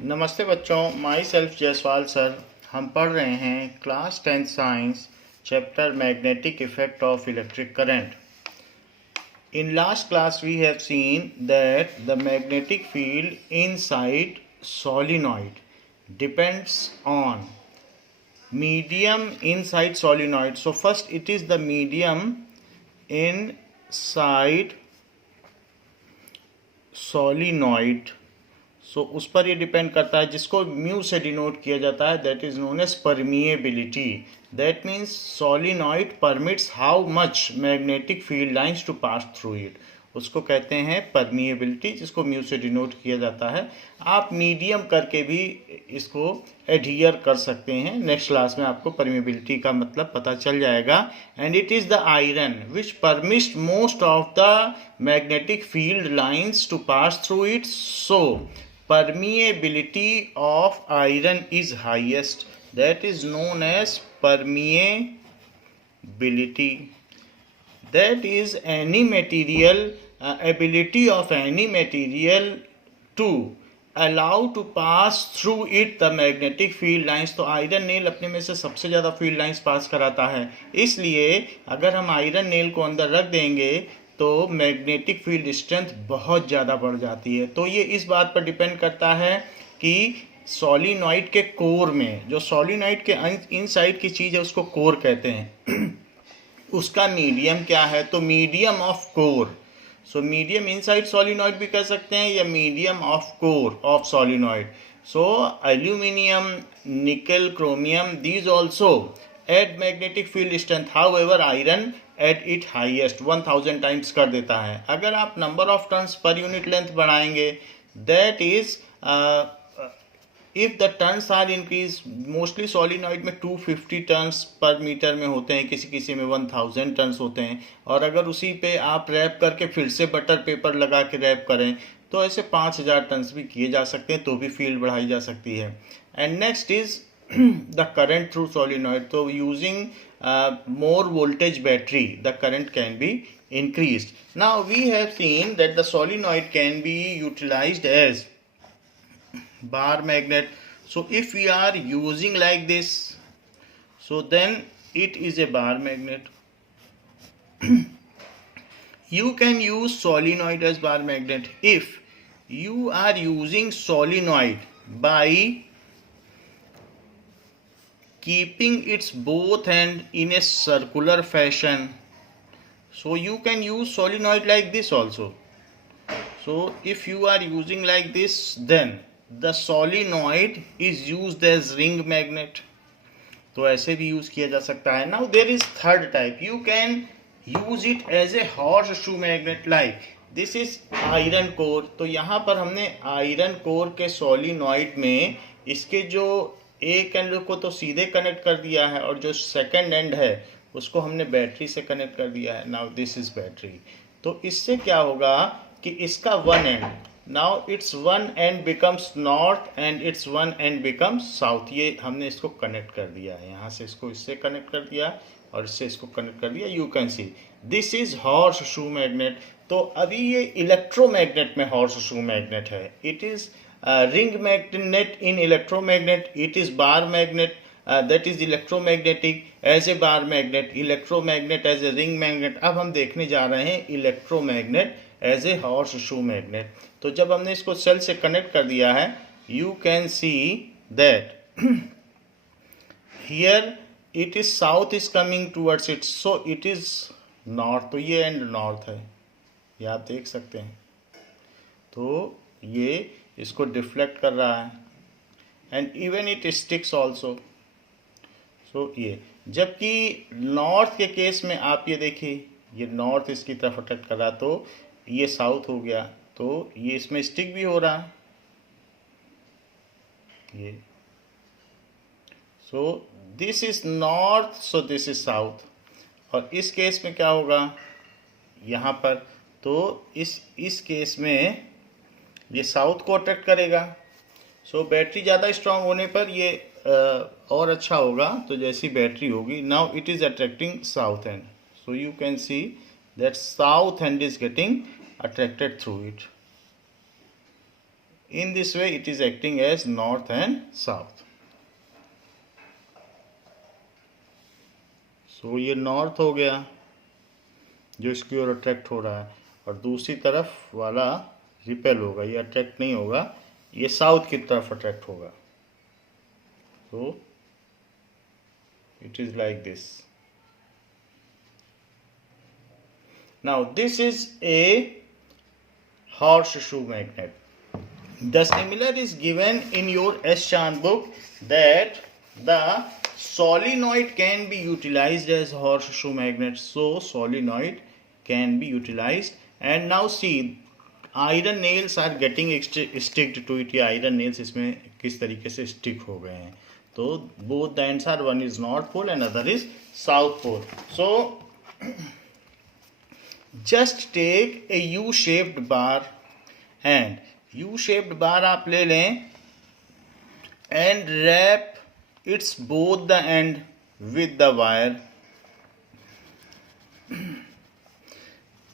नमस्ते बच्चों, my self Jaiswal sir. हम पढ़ रहे हैं class 10 science chapter magnetic effect of electric current. In last class we have seen that the magnetic field inside solenoid depends on medium inside solenoid. So first it is the medium inside solenoid. सो उस पर ये depend करता है, जिसको mu से denote किया जाता है, that is known as permeability. That means solenoid permits how much magnetic field lines to pass through it, उसको कहते हैं परमिएबिलिटी, जिसको म्यू से डिनोट किया जाता है। आप मीडियम करके भी इसको एडहियर कर सकते हैं। नेक्स्ट क्लास में आपको परमिएबिलिटी का मतलब पता चल जाएगा। And it is the iron which permits most of the magnetic field lines to pass through it. So permeability of iron is highest, that is known as permeability. That is any material ability of any material to allow to pass through it the magnetic field lines। तो iron nail अपने में से सबसे ज़्यादा field lines pass कराता है, इसलिए अगर हम आयरन नेल को अंदर रख देंगे तो मैग्नेटिक फील्ड स्ट्रेंथ बहुत ज़्यादा बढ़ जाती है। तो ये इस बात पर डिपेंड करता है कि सोलिनॉइड के कोर में, जो सोलिनॉइड के इनसाइड की चीज़ है उसको कोर कहते हैं, उसका मीडियम क्या है। तो medium of core, so medium inside solenoid भी कह सकते हैं या medium of core of solenoid. So aluminium, nickel, chromium, these also add magnetic field strength. However iron at it highest 1000 times कर देता है। अगर आप number of turns per unit length बढ़ाएंगे, that is if the turns are increase, mostly solenoid में 250 turns per metre में होते हैं, किसी किसी में 1000 टर्न्स होते हैं। और अगर उसी पे आप रैप करके फिर से बटर पेपर लगा के रैप करें तो ऐसे 5000 टर्न्स भी किए जा सकते हैं, तो भी फील्ड बढ़ाई जा सकती है। And next is the current through solenoid. So using more voltage battery, the current can be increased. Now we have seen that the solenoid can be utilized as bar magnet. So if we are using like this, so then it is a bar magnet. You can use solenoid as bar magnet if you are using solenoid by keeping its both end in a circular fashion. So you can use solenoid like this also. So if you are using like this, then the solenoid is used as ring magnet. तो ऐसे भी use किया जा सकता है। Now there is third type. You can use it as a horseshoe magnet like this is iron core। तो यहाँ पर हमने आयरन कोर के सोलिनॉइड में इसके जो एक एंड को तो सीधे कनेक्ट कर दिया है और जो सेकंड एंड है उसको हमने बैटरी से कनेक्ट कर दिया है। Now this is battery. तो इससे क्या होगा कि इसका one and, now it's one and becomes north and it's one and becomes south. ये हमने इसको कनेक्ट कर दिया है, यहाँ से इसको इससे कनेक्ट कर दिया और इससे इसको कनेक्ट कर दिया। You can see this is horse shoe magnet. तो अभी ये इलेक्ट्रोमैग्नेट में हॉर्स शू मैग्नेट है। It is ring magnet in electromagnet, it is bar magnet, that is electromagnetic as a bar magnet, electromagnet as a ring magnet। अब हम देखने जा रहे हैं electromagnet as a horseshoe magnet. तो जब हमने इसको सेल से कनेक्ट कर दिया है, you can see that here it is south is coming towards it, so it is north. तो ये एंड नॉर्थ है, ये आप देख सकते हैं। तो ये इसको डिफ्लेक्ट कर रहा है and even it sticks also. So ये, जबकि नॉर्थ के केस में आप ये देखिए, ये नॉर्थ इसकी तरफ अट्रैक्ट कर रहा, तो ये साउथ हो गया, तो ये इसमें स्टिक भी हो रहा है ये। सो this is north, so this is south. और इस केस में क्या होगा यहाँ पर, तो इस केस में ये साउथ को अट्रैक्ट करेगा। सो बैटरी ज़्यादा स्ट्रांग होने पर ये और अच्छा होगा। तो जैसी बैटरी होगी, now it is attracting south and, so you can see that south and is getting attracted through it. In this way it is acting as north and south. So ये नॉर्थ हो गया जो इसकी ओर attract हो रहा है, और दूसरी तरफ वाला रिपेल होगा, ये अट्रैक्ट नहीं होगा, ये साउथ की तरफ अट्रैक्ट होगा. So it is like this. Now this is a horseshoe magnet. The similar is given in your S-Chand book that the solenoid can be utilized as horseshoe magnet. So solenoid can be utilized, and now see iron nails are getting sticked to it. ये iron nails इसमें किस तरीके से stick हो गए हैं. तो both the ends are, one is north pole and other is south pole. So just take a U-shaped bar, and U-shaped bar आप ले लें and wrap its both the end with the wire.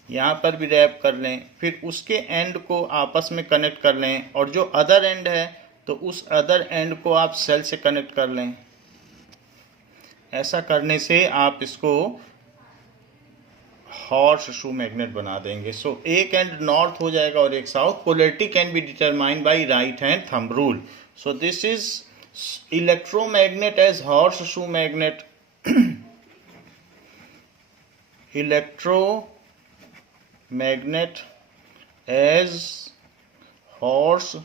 यहाँ पर भी rap कर लें, फिर उसके एंड को आपस में कनेक्ट कर लें, और जो अदर एंड है तो उस अदर एंड को आप सेल से कनेक्ट कर लें. ऐसा करने से आप इसको हॉर्स शू मैग्नेट बना देंगे. सो एक एंड नॉर्थ हो जाएगा और एक south. Polarity can be determined by right hand thumb rule. So this is electromagnet as horseshoe magnet. Electromagnet as horse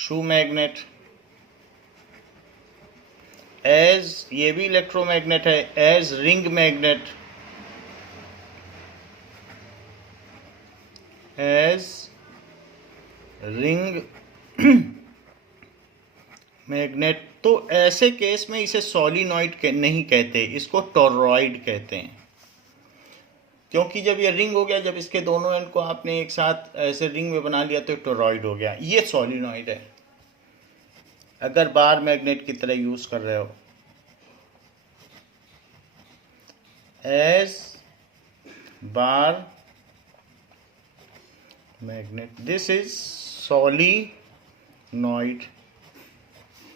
shoe magnet. As ये भी इलेक्ट्रोमैग्नेट है. As ring magnet, as ring magnet. तो ऐसे case में इसे solenoid नहीं कहते, इसको टोरॉइड कहते हैं. क्योंकि जब ये रिंग हो गया, जब इसके दोनों एंड को आपने एक साथ ऐसे रिंग में बना लिया तो टोरॉइड हो गया. ये सोलिनॉइड है अगर बार मैग्नेट की तरह यूज कर रहे हो. As bar magnet, this is solenoid.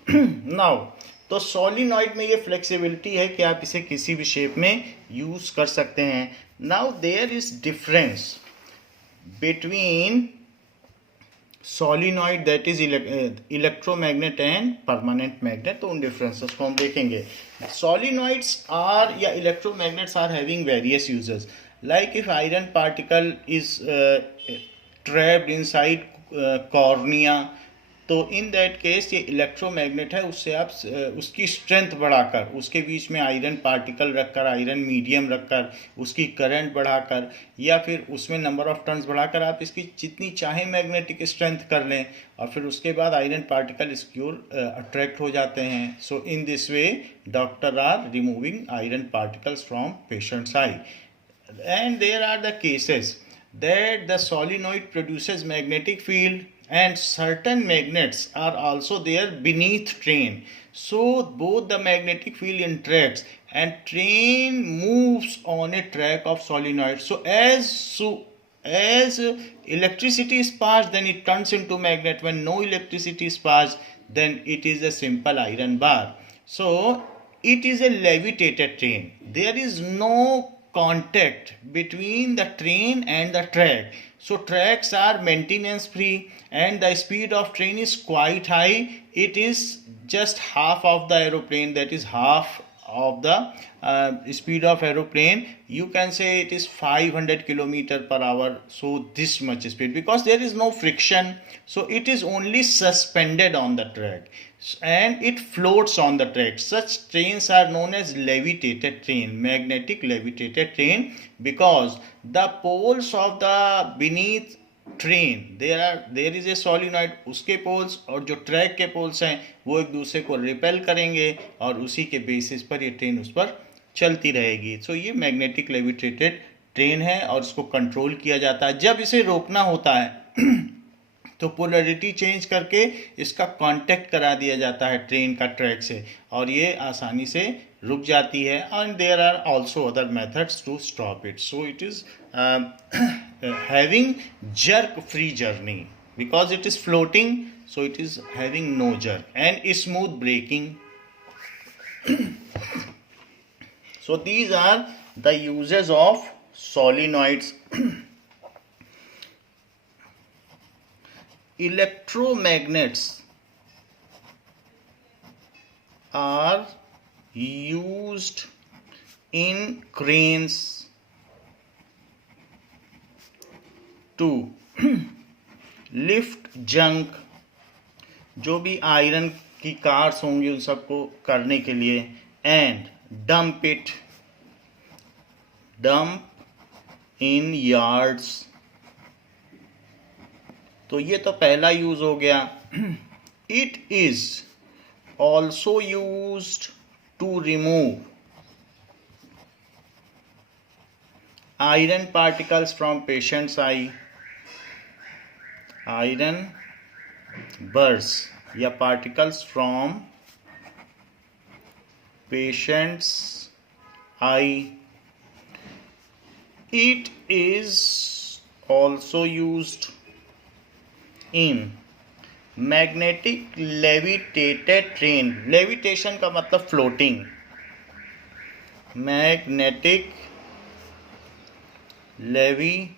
Now तो सोलिनॉइड में ये फ्लेक्सिबिलिटी है कि आप इसे किसी भी शेप में यूज कर सकते हैं. Now there is difference between solenoid that is electromagnet and permanent magnet. तो उन डिफरेंसेस को हम देखेंगे. सोलिनॉइड्स आर या electromagnets are having various uses. Like if iron particle is trapped inside cornea, तो इन दैट केस ये electromagnet है, उससे आप उसकी स्ट्रेंथ बढ़ाकर, उसके बीच में आयरन पार्टिकल रखकर, आयरन मीडियम रखकर, उसकी करंट बढ़ाकर, या फिर उसमें नंबर ऑफ टर्न्स बढ़ाकर आप इसकी जितनी चाहे मैग्नेटिक स्ट्रेंथ कर लें, और फिर उसके बाद आयरन पार्टिकल इसकी ओर अट्रैक्ट हो जाते हैं. So in this way doctor are removing iron particles from patients eye. And there are the cases that the solenoid produces magnetic field, and certain magnets are also there beneath train. So both the magnetic field interacts and train moves on a track of solenoid. So as electricity is passed, then it turns into magnet. When no electricity is passed, then it is a simple iron bar. So it is a levitated train. There is no contact between the train and the track. So tracks are maintenance free and the speed of train is quite high. It is just half of the aeroplane, that is half of the speed of aeroplane. You can say it is 500 km/h. So this much speed, because there is no friction, so it is only suspended on the track and it floats on the track. Such trains are known as levitated train, magnetic levitated train, because the poles of the beneath train there is a solenoid, उसके poles और जो track के poles हैं वो एक दूसरे को repel करेंगे और उसी के बेसिस पर ये ट्रेन उस पर चलती रहेगी. सो ये मैग्नेटिक लेविटेटेड ट्रेन है और इसको कंट्रोल किया जाता है. जब इसे रोकना होता है तो पोलैरिटी चेंज करके इसका कांटेक्ट करा दिया जाता है ट्रेन का ट्रैक से, और ये आसानी से रुक जाती है. And there are also other methods to stop it. So it is having jerk free journey. because it is floating, so it is having no jerk and smooth braking. So these are the uses of solenoids. Electromagnets are used in cranes to lift junk, जो भी iron की cars होंगी उन सबको करने के लिए, and dump in yards. तो ये तो पहला यूज हो गया. It is also used to remove iron particles from patient's eye. Iron burrs या particles from patient's eye. It is also used in magnetic levitated train. Levitation का मतलब floating. Magnetic levitated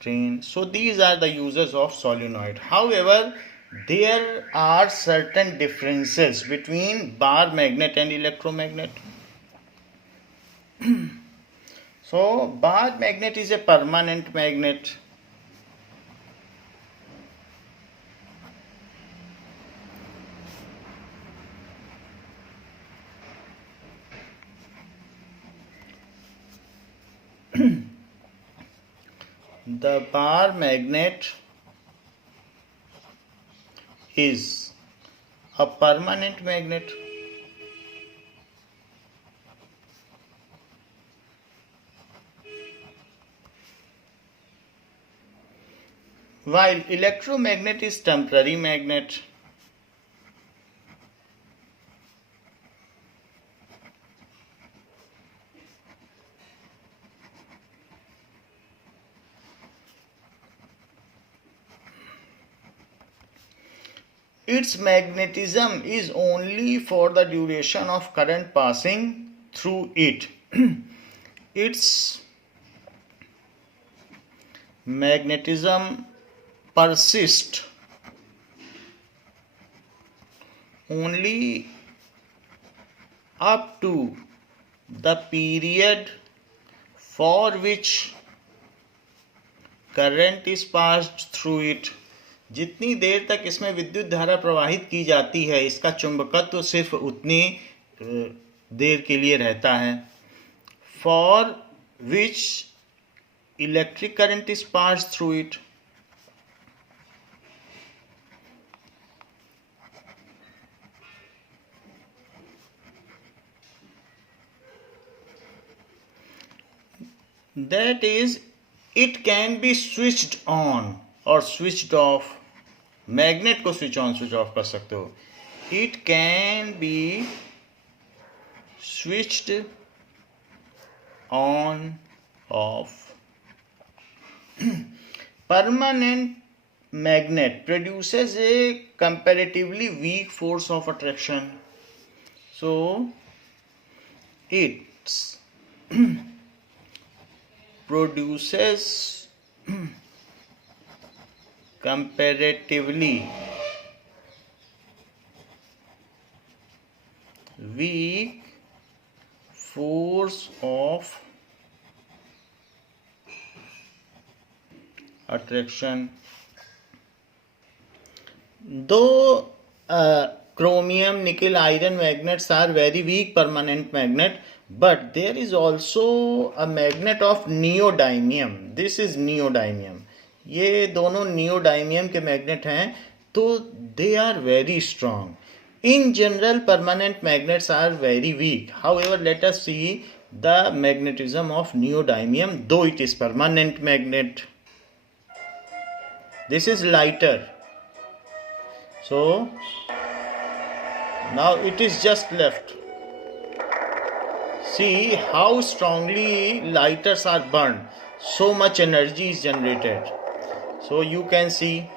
train. So these are the uses of solenoid. However, there are certain differences between bar magnet and electromagnet. So bar magnet is a permanent magnet. The bar magnet is a permanent magnet. While electromagnet is temporary magnet. Its magnetism is only for the duration of current passing through it. Its magnetism persists only up to the period for which current is passed through it. जितनी देर तक इसमें विद्युत धारा प्रवाहित की जाती है, इसका चुंबकत्व सिर्फ उतनी देर के लिए रहता है. For which electric current is passed through it. That is, it can be switched on और स्विच्ड ऑफ. मैग्नेट को स्विच ऑन स्विच ऑफ कर सकते हो. It can be switched on off. Permanent magnet produces a comparatively weak force of attraction. So it produces comparatively weak force of attraction. Though chromium, nickel, iron magnets are very weak permanent magnet, but there is also a magnet of neodymium. This is neodymium. ये दोनों neodymium के magnet हैं, तो they are very strong. In general permanent magnets are very weak. However, let us see the magnetism of neodymium. Though it is permanent magnet, this is lighter. So now it is just left. See how strongly lighters are burned. so much energy is generated. So you can see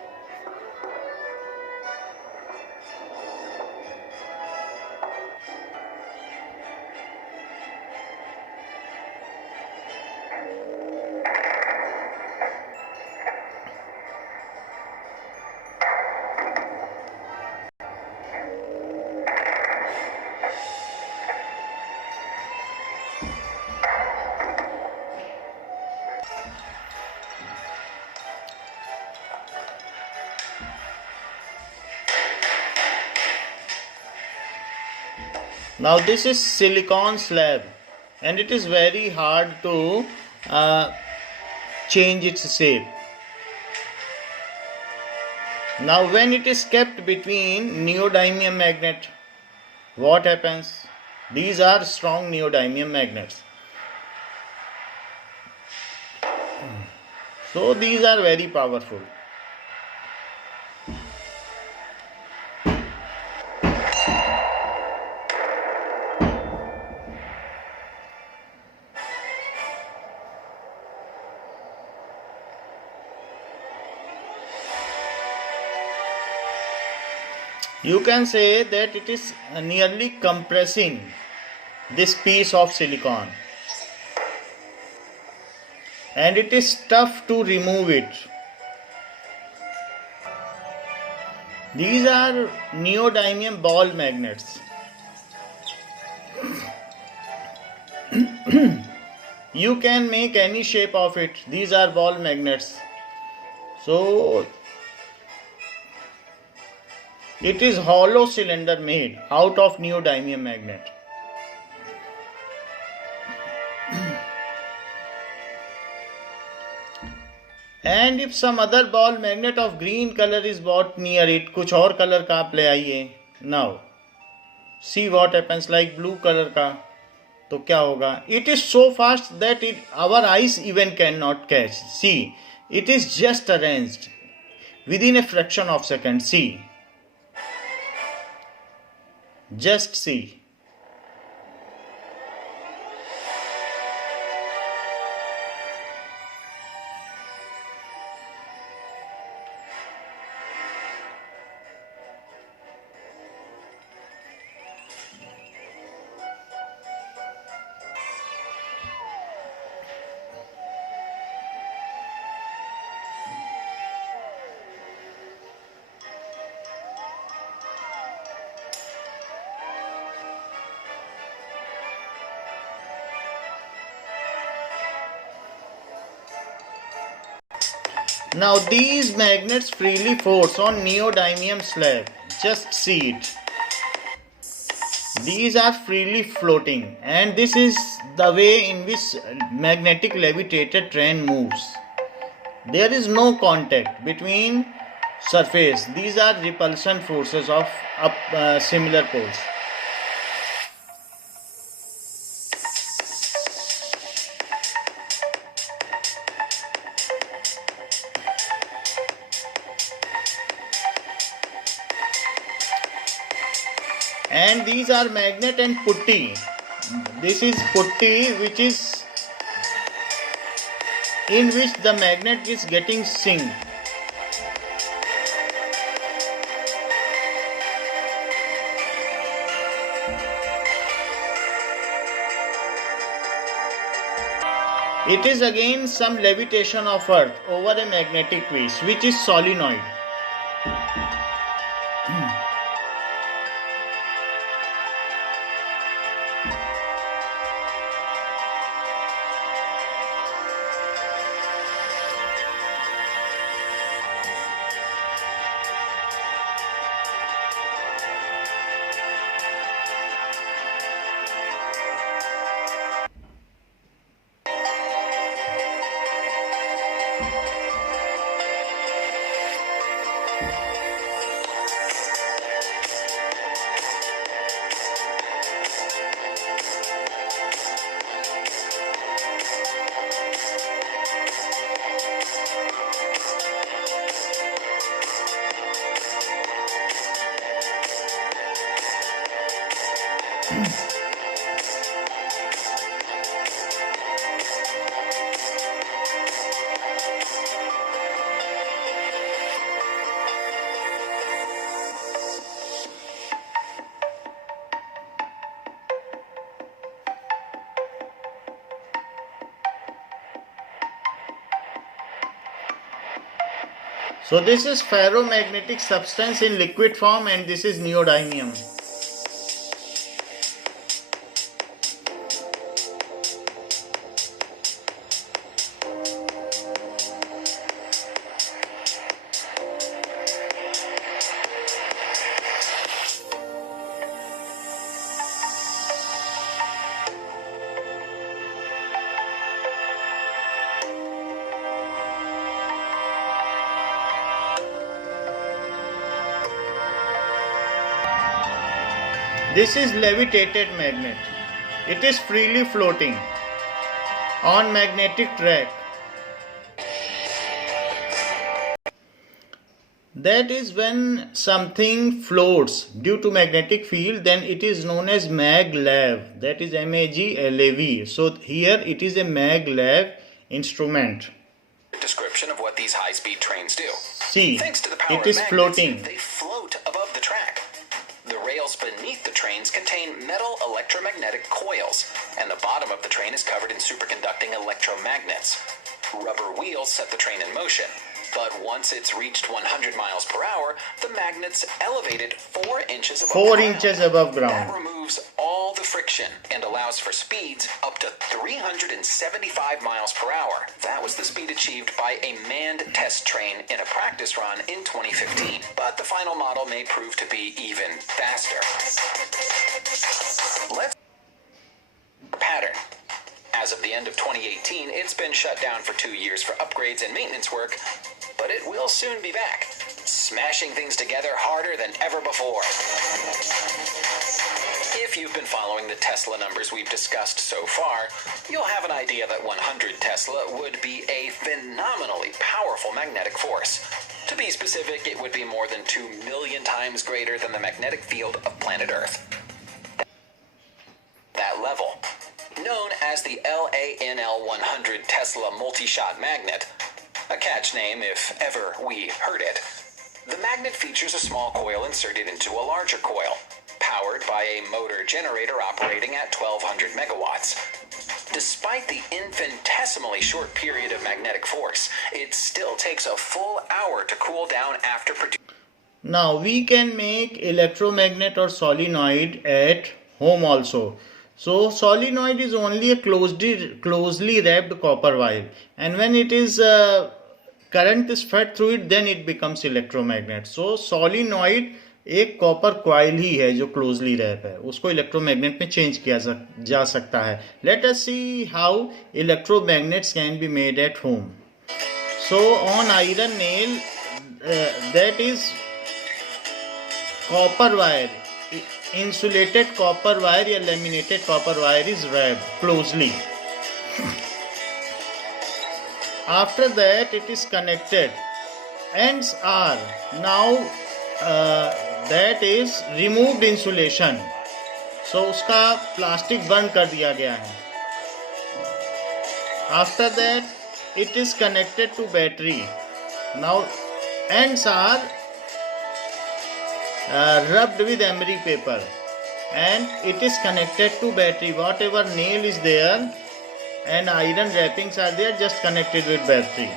now this is silicon slab and it is very hard to uh, change its shape. Now when it is kept between neodymium magnet, what happens? These are strong neodymium magnets. So these are very powerful. You can say that it is nearly compressing this piece of silicon and it is tough to remove it. These are neodymium ball magnets. You can make any shape of it. These are ball magnets. So it is hollow cylinder made out of neodymium magnet. And if some other ball magnet of green color is bought near it, कुछ और colour का आप ले आइए. Now see what happens like blue color का. तो क्या होगा? It is so fast that our eyes even cannot catch. See, it is just arranged within a fraction of second. See, just see. Now these magnets freely force on neodymium slab. Just see it. These are freely floating and this is the way in which magnetic levitated train moves. There is no contact between surface. These are repulsion forces of similar poles. And these are magnet and putty. This is putty which is in which the magnet is getting synced. It is again some levitation of earth over a magnetic piece which is solenoid. So this is ferromagnetic substance in liquid form, and this is neodymium. This is levitated magnet. It is freely floating on magnetic track. That is when something floats due to magnetic field, then it is known as maglev. That is MAGLAV. So here it is a maglev instrument. Description of what these high-speed trains do. See, Thanks to the power it is of magnets, floating. they float above the track. The rails beneath the trains contain metal electromagnetic coils, and the bottom of the train is covered in superconducting electromagnets. Rubber wheels set the train in motion, but once it's reached 100 miles per hour, the magnets elevate it 4 inches above 4 ground. inches above That ground. removes all the friction and allows for speeds up to 375 miles per hour. That was the speed achieved by a manned test train in a practice run in 2015. But the final model may prove to be even faster. Let's pattern. As of the end of 2018, it's been shut down for 2 years for upgrades and maintenance work, but it will soon be back, smashing things together harder than ever before. If you've been following the Tesla numbers we've discussed so far, you'll have an idea that 100 Tesla would be a phenomenally powerful magnetic force. To be specific, it would be more than 2 million times greater than the magnetic field of planet Earth. That level, known as the LANL 100 Tesla multi-shot magnet, a catch name if ever we heard it. The magnet features a small coil inserted into a larger coil, powered by a motor generator operating at 1200 megawatts. Despite the infinitesimally short period of magnetic force, it still takes a full hour to cool down after producing. Now we can make electromagnet or solenoid at home also. So solenoid is only a closely wrapped copper wire, and when it is current is fed through it, then it becomes electromagnet. So solenoid एक copper coil ही है जो closely rap है, उसको electromagnet में change किया जा सकता है. Late us see how electromagnets can be made at home. So on iron nail that is copper wire, insulated copper wire या laminated copper wire is wrapped closely. After that it is connected. Ends are now that is removed insulation. So उसका plastic बंद कर दिया गया है. After that it is connected to battery. Now ends are rubbed with emery paper and it is connected to battery. Whatever nail is there and iron wrappings are there, just connected with battery.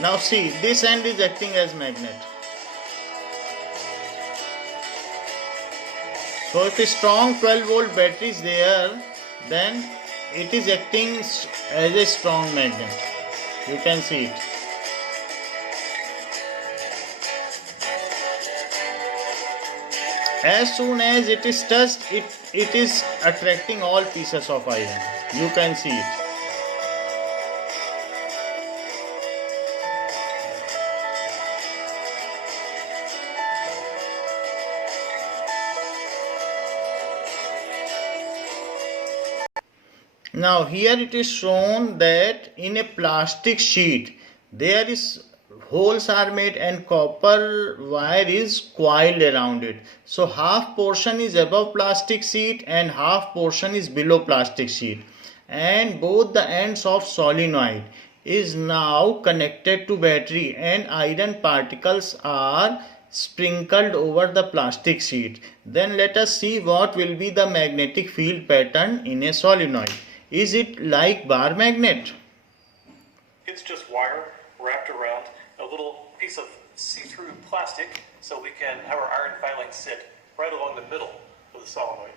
Now see, this end is acting as magnet. So if a strong 12 volt battery is there, then it is acting as a strong magnet. You can see it. As soon as it is touched, it is attracting all pieces of iron. You can see it. Now here it is shown that in a plastic sheet there is holes are made and copper wire is coiled around it. So half portion is above plastic sheet and half portion is below plastic sheet, and both the ends of solenoid is now connected to battery and iron particles are sprinkled over the plastic sheet. Then let us see what will be the magnetic field pattern in a solenoid. Is it like bar magnet? It's just wire wrapped around a little piece of see-through plastic so we can have our iron filings sit right along the middle of the solenoid.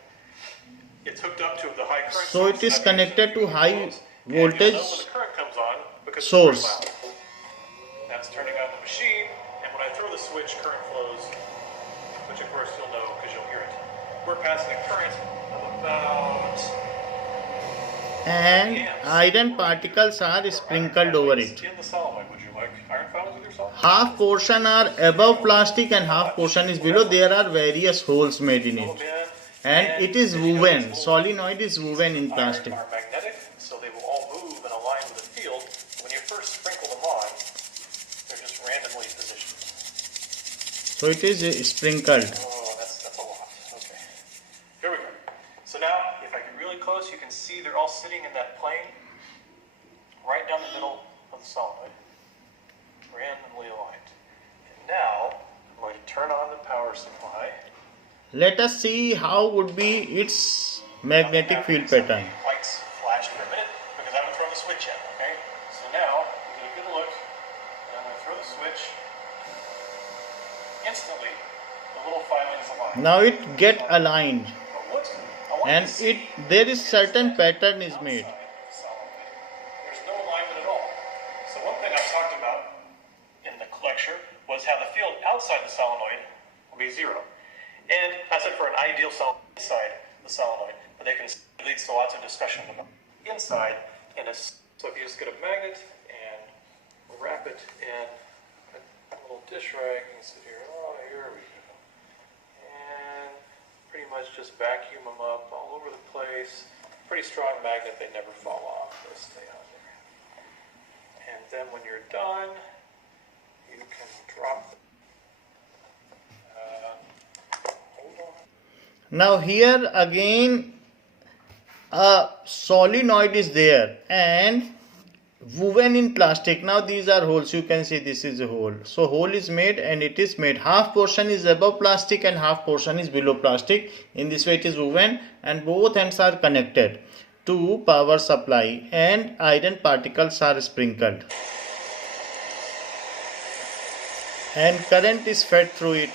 It's hooked up to the high current So it is connected to high voltage when the current comes on because source. it's very loud. That's turning on the machine, and when I throw the switch, current flows, which of course you'll know because you'll hear it. We're passing a current of about and iron particles are sprinkled over it. in the solenoid. Would you like iron filings with your solenoid? Half portion are above plastic and half portion is below. There are various holes made in it. And it is woven. Solenoid is woven in plastic. Are magnetic, so they will all move and align with the field. When you first sprinkle them on, they're just randomly positioned. So it is sprinkled. Oh, that's a lot. Okay. Here we go. So now, if I get really close, you can see they're all sitting in that plane right down the middle of the solenoid, randomly aligned. And now, I'm going to turn on the power supply. Let us see how would be its magnetic field pattern. Lights flashed for a minute because I haven't thrown the switch yet, okay? So now, we get a good look, and I'm going to throw the switch. Instantly, the little filings align. Now it get aligned But what I want and you to see there is certain pattern is made. outside the solenoid, there's no alignment at all. So one thing I've talked about in the lecture was how the field outside the solenoid will be zero. And I said for an ideal solenoid inside the solenoid, but it leads to lots of discussion about inside. So if you just get a magnet and wrap it in a little dish rag, you can sit here. Oh, here we go. And pretty much just vacuum them up all over the place. Pretty strong magnet, they never fall off. They'll stay on there. And then when you're done, you can drop them. Now here again a solenoid is there and woven in plastic. Now these are holes. You can see this is a hole. So hole is made and it is made. Half portion is above plastic and half portion is below plastic. In this way it is woven and both ends are connected to power supply and iron particles are sprinkled. And current is fed through it.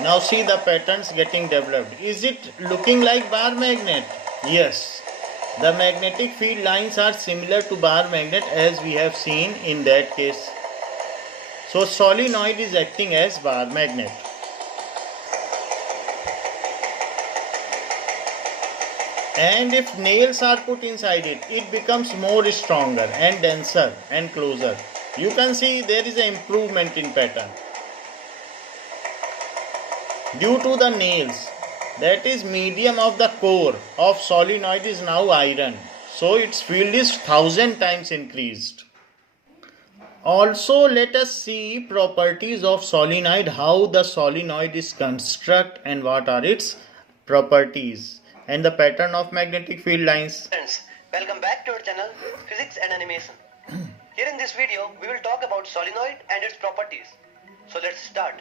Now see the patterns getting developed. Is it looking like bar magnet? Yes. The magnetic field lines are similar to bar magnet as we have seen in that case. So solenoid is acting as bar magnet. And if nails are put inside it, it becomes more stronger and denser and closer. You can see there is an improvement in pattern. Due to the nails, that is medium of the core of solenoid is now iron. So its field is 1000 times increased. Also let us see properties of solenoid, how the solenoid is constructed and what are its properties and the pattern of magnetic field lines. Friends, welcome back to our channel Physics and Animation. Here in this video, we will talk about solenoid and its properties. So let's start.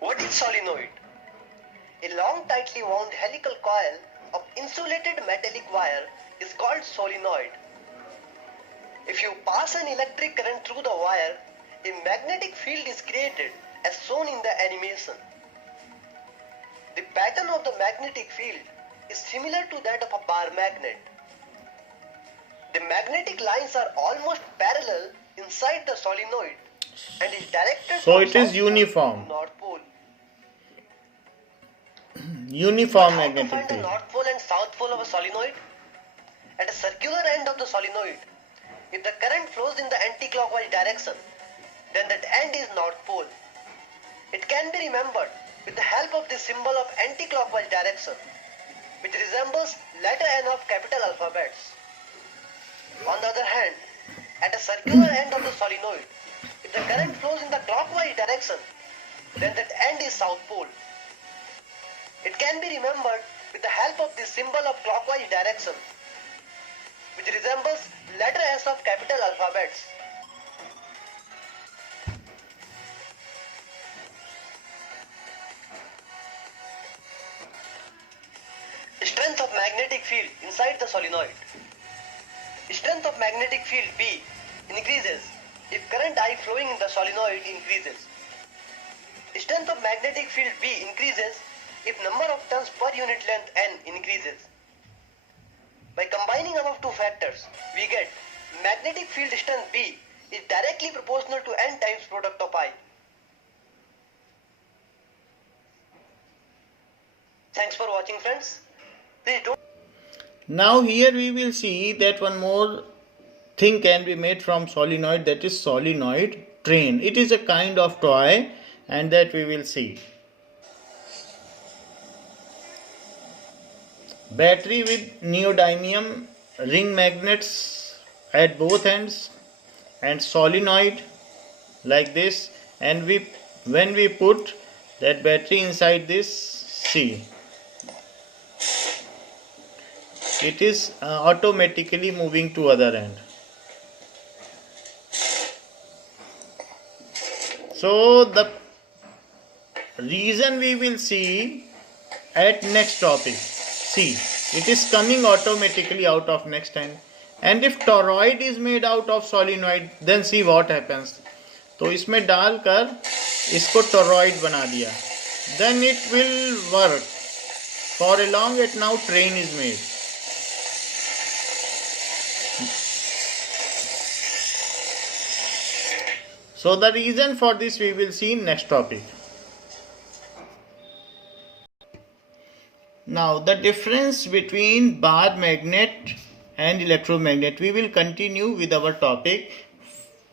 What is solenoid? A long tightly wound helical coil of insulated metallic wire is called solenoid. If you pass an electric current through the wire, a magnetic field is created as shown in the animation. The pattern of the magnetic field is similar to that of a bar magnet. The magnetic lines are almost parallel inside the solenoid and is directed So from it is south pole uniform. to north pole. Uniform How to magnetic find the field. north pole and south pole of a solenoid? At a circular end of the solenoid, if the current flows in the anti-clockwise direction, then that end is north pole. It can be remembered with the help of the symbol of anti-clockwise direction, which resembles letter N of capital alphabets. On the other hand, at a circular end of the solenoid. If the current flows in the clockwise direction, then that end is South Pole. It can be remembered with the help of the symbol of clockwise direction, which resembles letter S of capital alphabets. Strength of magnetic field inside the solenoid. Strength of magnetic field B increases if current I flowing in the solenoid increases. Strength of magnetic field B increases if number of turns per unit length N increases. By combining above two factors, we get magnetic field strength B is directly proportional to N times product of I. Thanks for watching, friends. Please don't. Now here we will see that one more thing can be made from solenoid, that is solenoid train. It is a kind of toy, and that we will see. Battery with neodymium ring magnets at both ends and solenoid like this, and when we put that battery inside this, see, it is automatically moving to other end. So the reason we will see at next topic. See, it is coming automatically out of next end, and if toroid is made out of solenoid, then see what happens. तो इसमें डालकर इसको toroid बना दिया, then it will work for a long. It now train is made. So the reason for this we will see in next topic. Now the difference between bar magnet and electromagnet, we will continue with our topic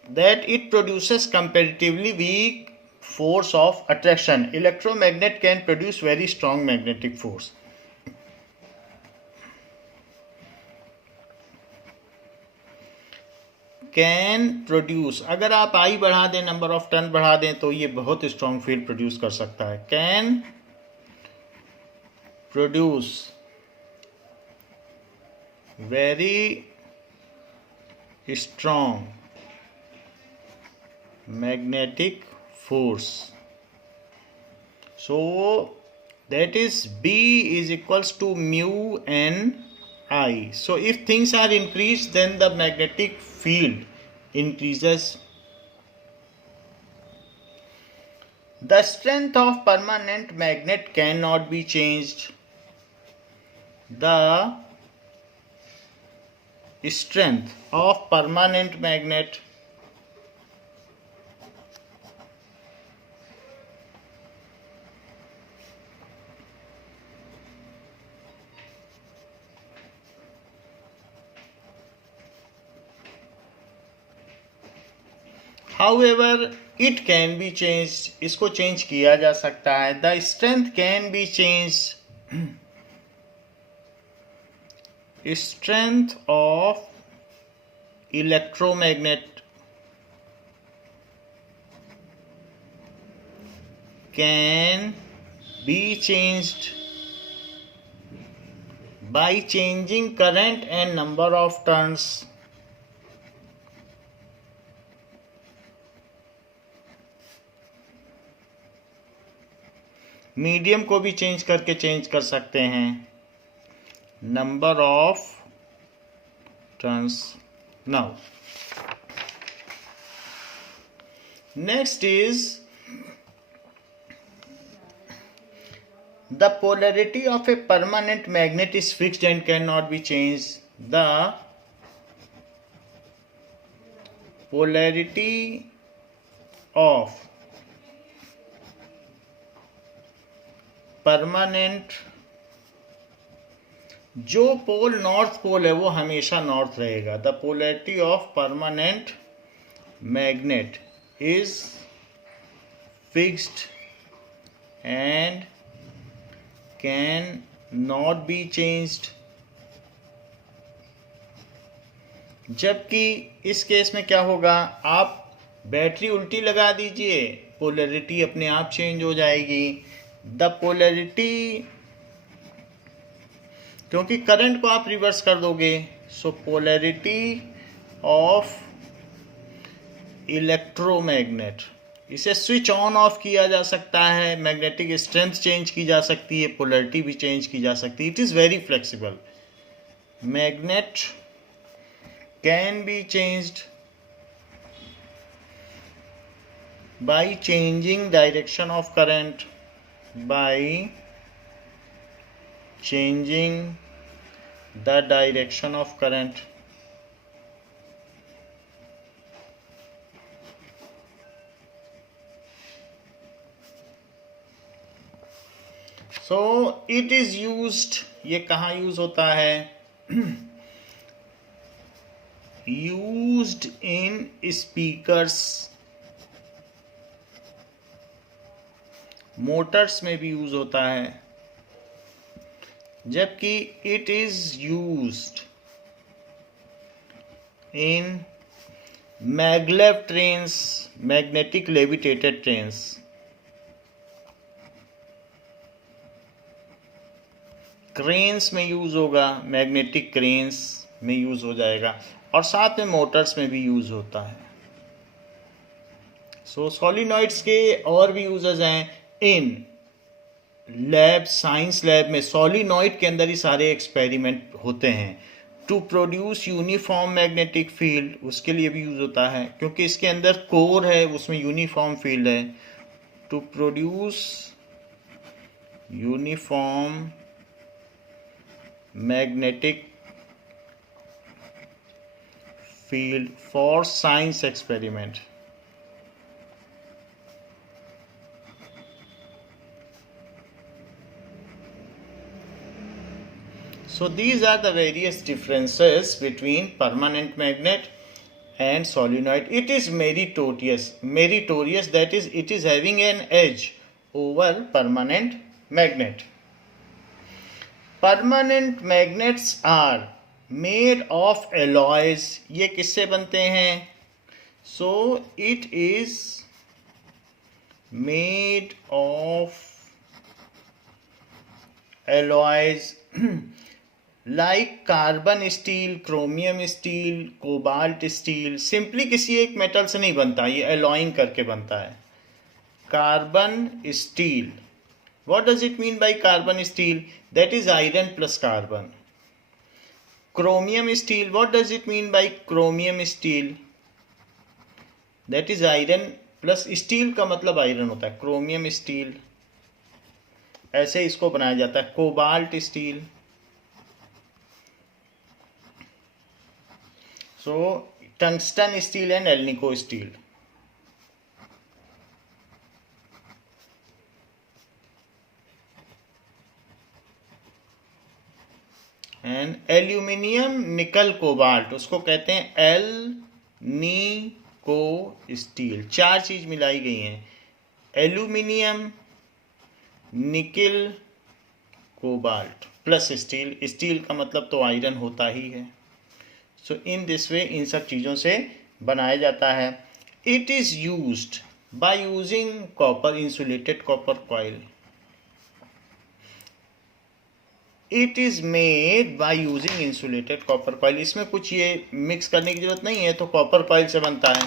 that it produces comparatively weak force of attraction. Electromagnet can produce very strong magnetic force. Can produce, अगर आप आई बढ़ा दें, number of turn बढ़ा दें, तो ये बहुत strong field produce कर सकता है. Can produce very strong magnetic force. So that is B is equals to mu n I. So if things are increased, then the magnetic field increases. The strength of permanent magnet cannot be changed. The strength of permanent magnet however it can be changed. इसको change किया जा सकता है. The strength can be changed. Strength of electromagnet can be changed by changing current and number of turns. Medium को भी change करके change कर सकते हैं. Number of turns. Now next is the polarity of a permanent magnet is fixed and cannot be changed. The polarity of permanent, जो pole north pole है वो हमेशा नॉर्थ रहेगा. The polarity of permanent magnet is fixed and can not be changed जबकि इस case में क्या होगा, आप बैटरी उल्टी लगा दीजिए, पोलैरिटी अपने आप चेंज हो जाएगी। द पोलैरिटी, क्योंकि करंट को आप रिवर्स कर दोगे, सो पोलैरिटी ऑफ इलेक्ट्रोमैग्नेट, इसे स्विच ऑन ऑफ किया जा सकता है, मैग्नेटिक स्ट्रेंथ चेंज की जा सकती है, पोलैरिटी भी चेंज की जा सकती है। It is very flexible. Magnet can be changed by changing direction of current, by changing the direction of current. So it is used, ये कहाँ यूज होता है? used in speakers, मोटर्स में भी यूज होता है, जबकि it is used in maglev trains, magnetic levitated trains. Cranes में यूज होगा, मैग्नेटिक क्रेन्स में यूज हो जाएगा, और साथ में मोटर्स में भी यूज होता है। सो सॉलिनॉइड्स के और भी यूजेस हैं इन लैब, साइंस लैब में सॉलिनॉइड के अंदर ही सारे एक्सपेरिमेंट होते हैं। To produce uniform magnetic field, उसके लिए भी यूज होता है, क्योंकि इसके अंदर कोर है, उसमें यूनिफॉर्म फील्ड है। To produce uniform magnetic field for science experiment. So these are the various differences between permanent magnet and solenoid. It is meritorious, that is, it is having an edge over permanent magnet. Permanent magnets are made of alloys. ये किससे बनते हैं? So it is made of alloys like carbon steel, chromium steel, cobalt steel. Simply किसी एक metal से नहीं बनता, ये एलॉइंग करके बनता है। Carbon steel, what does it mean by carbon steel? That is iron plus carbon. Chromium steel, what does it mean by chromium steel? That is iron plus, steel का मतलब आयरन होता है, क्रोमियम स्टील। ऐसे इसको बनाया जाता है। Cobalt steel, so tungsten steel and alnico steel. And aluminium, निकल, कोबाल्ट, उसको कहते हैं एल्निको स्टील। चार चीज मिलाई गई हैं, एल्यूमिनियम, निकल, कोबाल्ट प्लस स्टील। स्टील का मतलब तो आयरन होता ही है। सो इन दिस वे इन सब चीज़ों से बनाया जाता है। It is used by using copper, insulated copper coil. It is made by using insulated copper coil. इसमें कुछ ये मिक्स करने की जरूरत नहीं है, तो कॉपर कॉइल से बनता है।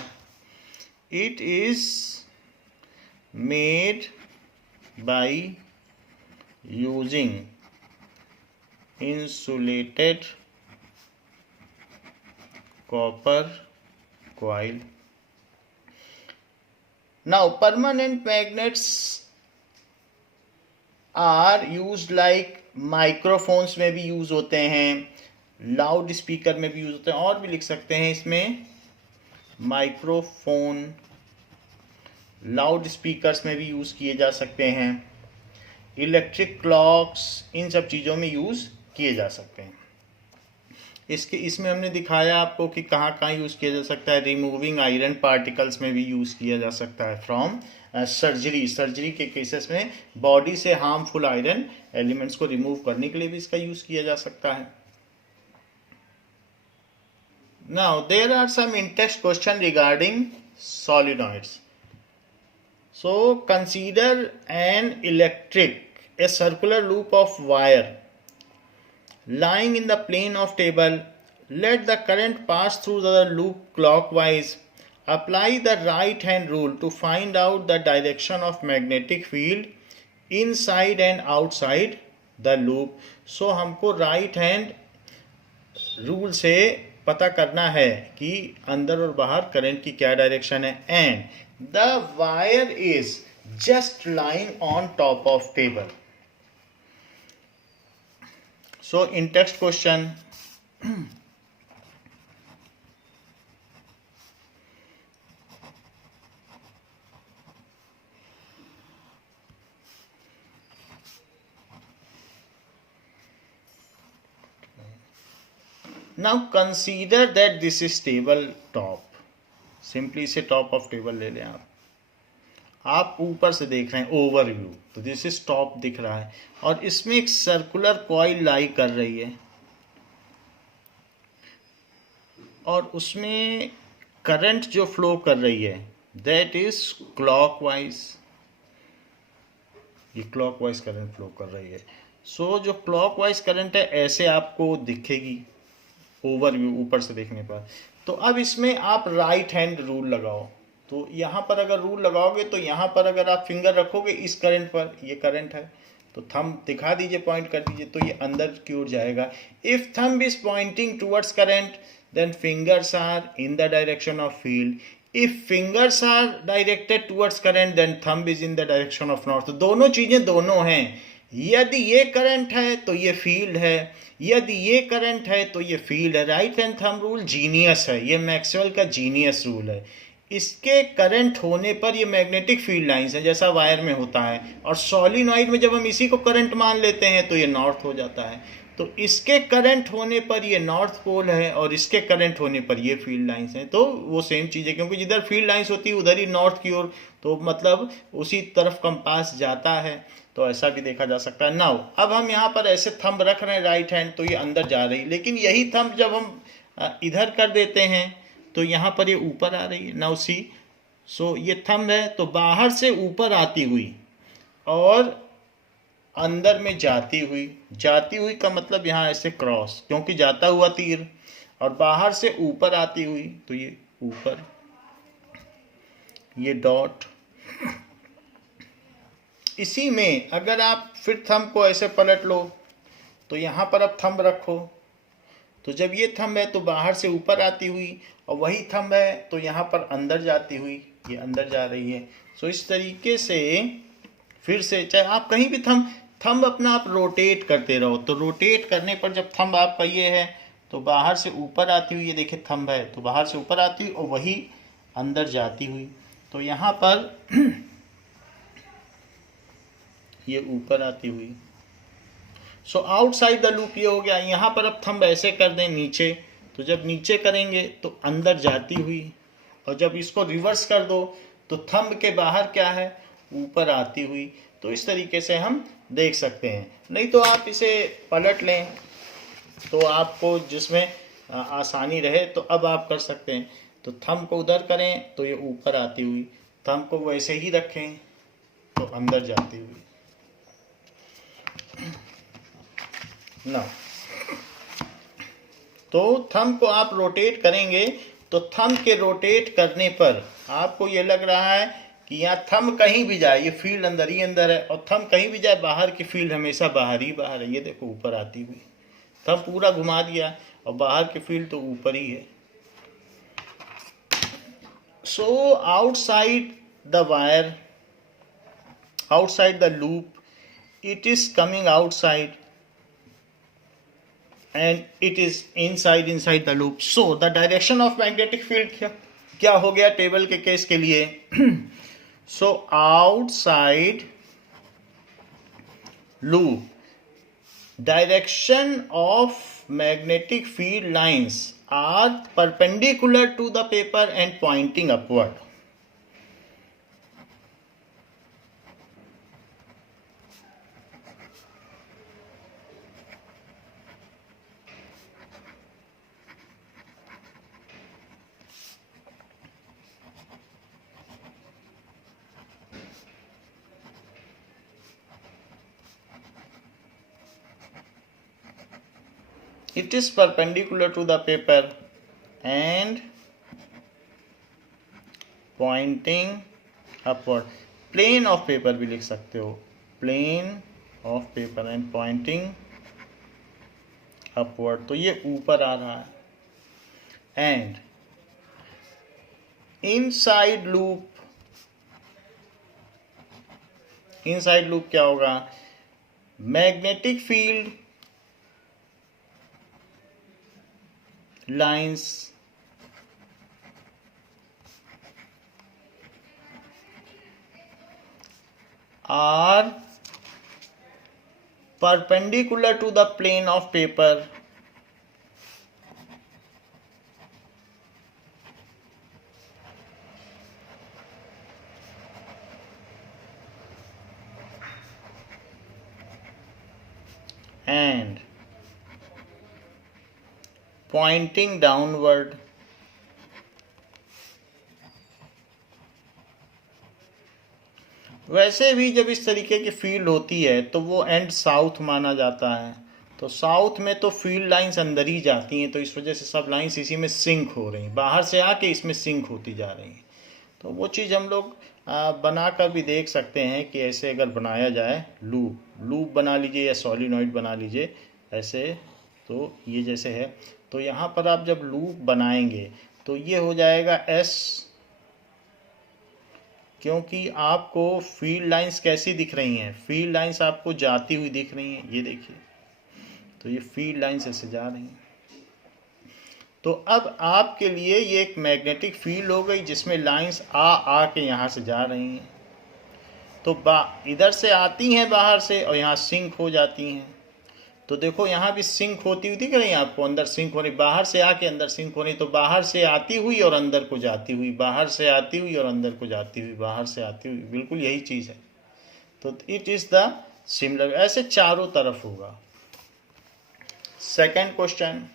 It is made by using insulated copper coil. Now permanent magnets are used like microphones में भी यूज होते हैं, लाउड स्पीकर में भी यूज होते हैं, और भी लिख सकते हैं इसमें माइक्रोफोन, लाउड स्पीकर्स में भी यूज किए जा सकते हैं, इलेक्ट्रिक क्लॉक्स, इन सब चीज़ों में यूज किए जा सकते हैं। इसमें हमने दिखाया आपको कि कहाँ कहाँ यूज़ किया जा सकता है। रिमूविंग आयरन पार्टिकल्स में भी यूज़ किया जा सकता है फ्रॉम सर्जरी के केसेस में बॉडी से हार्मफुल आयरन एलिमेंट्स को रिमूव करने के लिए भी इसका यूज़ किया जा सकता है। Now there are some in-text question regarding solenoids. So consider a circular loop of wire lying in the plane of table. Let the current pass through the loop clockwise. Apply the right hand rule to find out the direction of magnetic field inside and outside the loop. So हमको right hand rule से पता करना है कि अंदर और बाहर current की क्या डायरेक्शन है. And the wire is just lying on top of table. So in text question, now consider that this is table top. Simply इसे टॉप ऑफ टेबल ले लें. आप ऊपर से देख रहे हैं ओवरव्यू, तो दिस इज टॉप दिख रहा है और इसमें एक सर्कुलर कॉइल लाई कर रही है और उसमें करंट जो फ्लो कर रही है दैट इज क्लॉकवाइज. ये क्लॉकवाइज करंट फ्लो कर रही है. सो जो क्लॉकवाइज करंट है ऐसे आपको दिखेगी ओवरव्यू ऊपर से देखने पर. तो अब इसमें आप राइट हैंड रूल लगाओ. तो यहाँ पर अगर रूल लगाओगे तो यहाँ पर अगर आप फिंगर रखोगे इस करंट पर, ये करंट है, तो थंब दिखा दीजिए, पॉइंट कर दीजिए, तो ये अंदर की ओर जाएगा. If thumb is pointing towards current then fingers are in the direction of field. If fingers are directed towards current then thumb is in the direction of north. तो दोनों चीजें दोनों हैं. यदि ये करंट है तो ये फील्ड है, यदि ये करंट है तो ये फील्ड है. Right hand thumb rule genius है, ये मैक्सवेल का जीनियस रूल है. इसके करंट होने पर ये मैग्नेटिक फील्ड लाइंस है जैसा वायर में होता है, और सॉलिनॉइड में जब हम इसी को करंट मान लेते हैं तो ये नॉर्थ हो जाता है. तो इसके करंट होने पर ये नॉर्थ पोल है और इसके करंट होने पर ये फील्ड लाइंस हैं. तो वो सेम चीज़ है, क्योंकि जिधर फील्ड लाइंस होती है उधर ही नॉर्थ की ओर, तो मतलब उसी तरफ कंपास जाता है. तो ऐसा भी देखा जा सकता है. नाउ अब हम यहाँ पर ऐसे थंब रख रहे हैं राइट हैंड, तो ये अंदर जा रही है, लेकिन यही थंब जब हम इधर कर देते हैं तो यहाँ पर ये ऊपर आ रही है. नाउ सी, सो ये थंब है तो बाहर से ऊपर आती हुई और अंदर में जाती हुई का मतलब यहाँ ऐसे क्रॉस, क्योंकि जाता हुआ तीर, और बाहर से ऊपर आती हुई तो ये ऊपर, ये डॉट. इसी में अगर आप फिर थंब को ऐसे पलट लो तो यहाँ पर अब थंब रखो, तो जब ये थंब है तो बाहर से ऊपर आती हुई, और वही थंब है तो यहाँ पर अंदर जाती हुई, ये अंदर जा रही है. सो इस तरीके से फिर से चाहे आप कहीं भी थंब अपना आप रोटेट करते रहो, तो रोटेट करने पर जब थंब आपका ये है तो बाहर से ऊपर आती हुई, ये देखिए थंब है तो बाहर से ऊपर आती हुई और वही अंदर जाती हुई, तो यहाँ पर ये ऊपर आती हुई. सो आउटसाइड द लूप ये हो गया. यहाँ पर अब थंब ऐसे कर दें नीचे, तो जब नीचे करेंगे तो अंदर जाती हुई, और जब इसको रिवर्स कर दो तो थंब के बाहर क्या है, ऊपर आती हुई. तो इस तरीके से हम देख सकते हैं. नहीं तो आप इसे पलट लें तो आपको जिसमें आसानी रहे, तो अब आप कर सकते हैं. तो थंब को उधर करें तो ये ऊपर आती हुई, थंब को वैसे ही रखें तो अंदर जाती हुई. ना तो थंब को आप रोटेट करेंगे तो थंब के रोटेट करने पर आपको ये लग रहा है कि यहाँ थंब कहीं भी जाए ये फील्ड अंदर ही अंदर है, और थंब कहीं भी जाए बाहर की फील्ड हमेशा बाहर ही बाहर है. ये देखो ऊपर आती हुई, थंब पूरा घुमा दिया और बाहर की फील्ड तो ऊपर ही है. So outside the wire, outside the loop, it is coming outside and it is inside the loop. So the direction of magnetic field क्या हो गया टेबल के केस के लिए. So outside loop, direction of magnetic field lines are perpendicular to the paper and pointing upward. it is perpendicular to the paper and pointing upward. Plane of paper भी लिख सकते हो, plane of paper and pointing upward, तो ये ऊपर आ रहा है. And inside loop क्या होगा? Magnetic field lines are perpendicular to the plane of paper and pointing downward. वैसे भी जब इस तरीके की फील्ड होती है तो वो एंड साउथ माना जाता है, तो साउथ में तो फील्ड लाइंस अंदर ही जाती हैं, तो इस वजह से सब लाइंस इसी में सिंक हो रही हैं, बाहर से आके इसमें सिंक होती जा रही हैं. तो वो चीज़ हम लोग बनाकर भी देख सकते हैं कि ऐसे अगर बनाया जाए, लूप बना लीजिए या सॉलिनॉइड बना लीजिए ऐसे, तो ये जैसे है, तो यहाँ पर आप जब लूप बनाएंगे तो ये हो जाएगा एस, क्योंकि आपको फील्ड लाइंस कैसी दिख रही हैं, फील्ड लाइंस आपको जाती हुई दिख रही हैं, ये देखिए, तो ये फील्ड लाइंस ऐसे जा रही हैं. तो अब आपके लिए ये एक मैग्नेटिक फील्ड हो गई जिसमें लाइंस आ के यहाँ से जा रही हैं, तो इधर से आती हैं बाहर से और यहाँ सिंक हो जाती हैं. तो देखो यहाँ भी सिंक होती हुई दिख रही है आपको, अंदर सिंक हो रही, बाहर से आके अंदर सिंक हो रही, तो बाहर से आती हुई और अंदर को जाती हुई, बाहर से आती हुई और अंदर को जाती हुई, बाहर से आती हुई, बिल्कुल यही चीज़ है. तो इट इज़ द सिमिलर, ऐसे चारों तरफ होगा. Second question.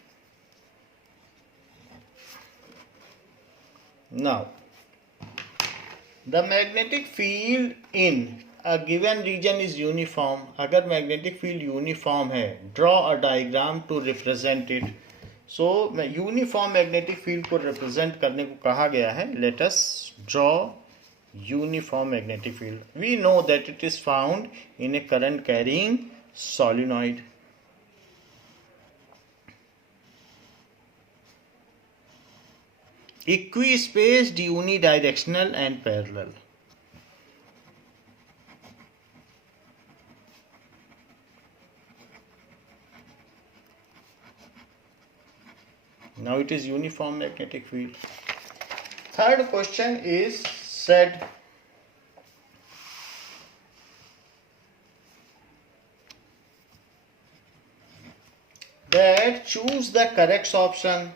Now, the magnetic field in a given region is uniform. अगर magnetic field uniform है, draw a diagram to represent it. So, uniform magnetic field को represent करने को कहा गया है. Let us draw uniform magnetic field. We know that it is found in a current carrying solenoid. Equispaced, unidirectional and parallel. Now it is uniform magnetic field. Third question is said that choose the correct option.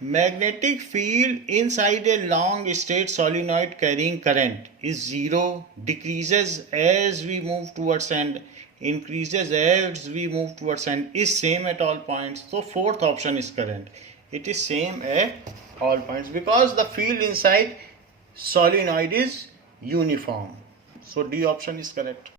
Magnetic field inside a long straight solenoid carrying current is zero, decreases as we move towards end, increases as we move towards end, is same at all points. So fourth option is correct. It is same at all points because the field inside solenoid is uniform. So D option is correct.